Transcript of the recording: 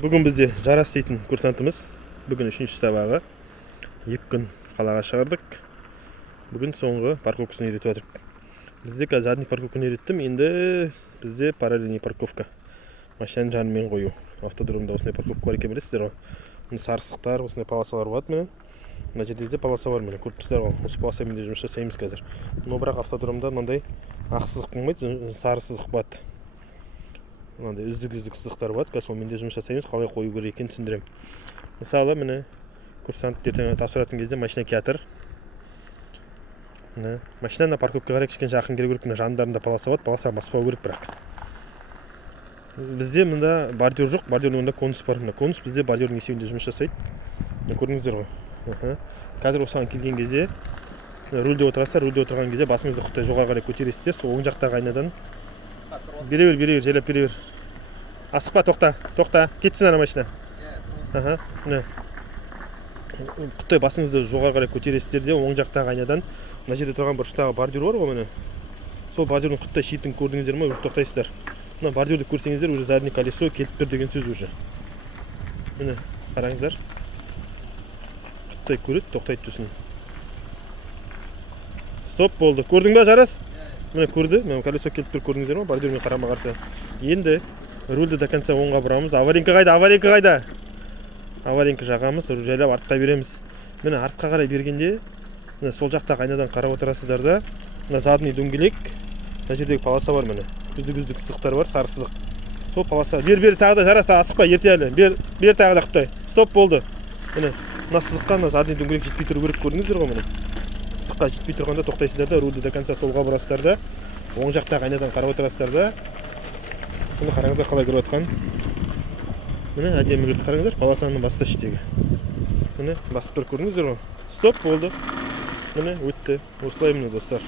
Бүгін бізде жарас дейтін курсантымыз. Бүгін 3-ші сабағы. 2 күн қалаға шығардық. Бүгін соңғы парковкасын үйретіп жатырмық. Бізде қазір задний парковканы үйреттім. Енді бізде параллельный парковка. Машинаның жанымен қою. Автодромда осындай парковка бар екен, білесіздер ғой. Мына сарысықтар, осындай полосалар болады міне. Мына жерде полоса бар міне. Көріп тұрсыздар ғой. Осы полосамен де жұмыс жасаймыз қазір. Но бірақ автодромда мынандай ақ сызық болмайды, сары сызық болады. Мынандай үздік сызықтар болады. Қазір сонымен де жұмыс жасаймыз. Қалай қою керек екенін түсіндіремін. Мысалы, міне курсант ертең тапсыратын кезде машина келатыр. Міне машинаны парковкаға қарай кішкене жақын келу керек. Мына жандарында полоса болады. Полоса баспау керек бірақ. Бізде мында бордюр жоқ. Бордюрдің онда конус бар. Мына конус бізде бордюрдің есебінде жұмыс жасайды. Көрдіңіздер ғой. Қазір осыған келген кезде рульде отырасыздар. Рульде отырған кезде басыңызды құттай жоғары қарай көтересіздер. Сол оң жақтағы айнадан бере бер, жайлап бере бер. Асықпа, тоқта. Кетсін ана машина. Міне. Құттай басыңызды жоғары қарай көтересіздер де оң жақтағы айнадан мына жерде тұрған бұрыштағы бордюр бар ғой міне. Сол бордюрдың құттай шетін көрдіңіздер ме? Уже тоқтайсыздар. Мына бордюрды көрсеңіздер, уже задний колесо келіп тұр деген сөз уже. Міне, қараңыздар. Құттай көреді, тоқтайды тұрсын. Стоп болды. Көрдің бе, жарас? Міне көрді. Міне колесо келіп тұр, көрдіңіздер ме? Бордюрмен қарама қарсы. Енді рульді до конца оңға бұрамыз. Аварийка қайда? Аварийка жағамыз, жайлап артқа береміз. Міне артқа қарай бергенде, міне сол жақтағы айнадан қарап отырасыздар да, мына задний дөңгелек, мына жердегі полоса бар міне. Үздік сызықтар бар, сары сызық. Сол полоса. Бер тағы да, жарас, асықпа, ерте әлі. Бер тағы да құттай. Стоп болды. Міне мына сызыққа мына задний дөңгелек жетпей тұру керек, көрдіңіздер ғой міне. Сызыққа жетпей тұрғанда тоқтайсыздар да, рульді до конца солға бұрасыздар да, оң жақтағы айнадан қарап отырасыздар да. Міне қараңыздар қалай көріп жатқан. Міне әдемі көріп қараңыздар, полосаның басты шетегі. Міне басып тұр, көрдіңіздер ғой. Стоп болды. Міне өтті. Осылай міне достар.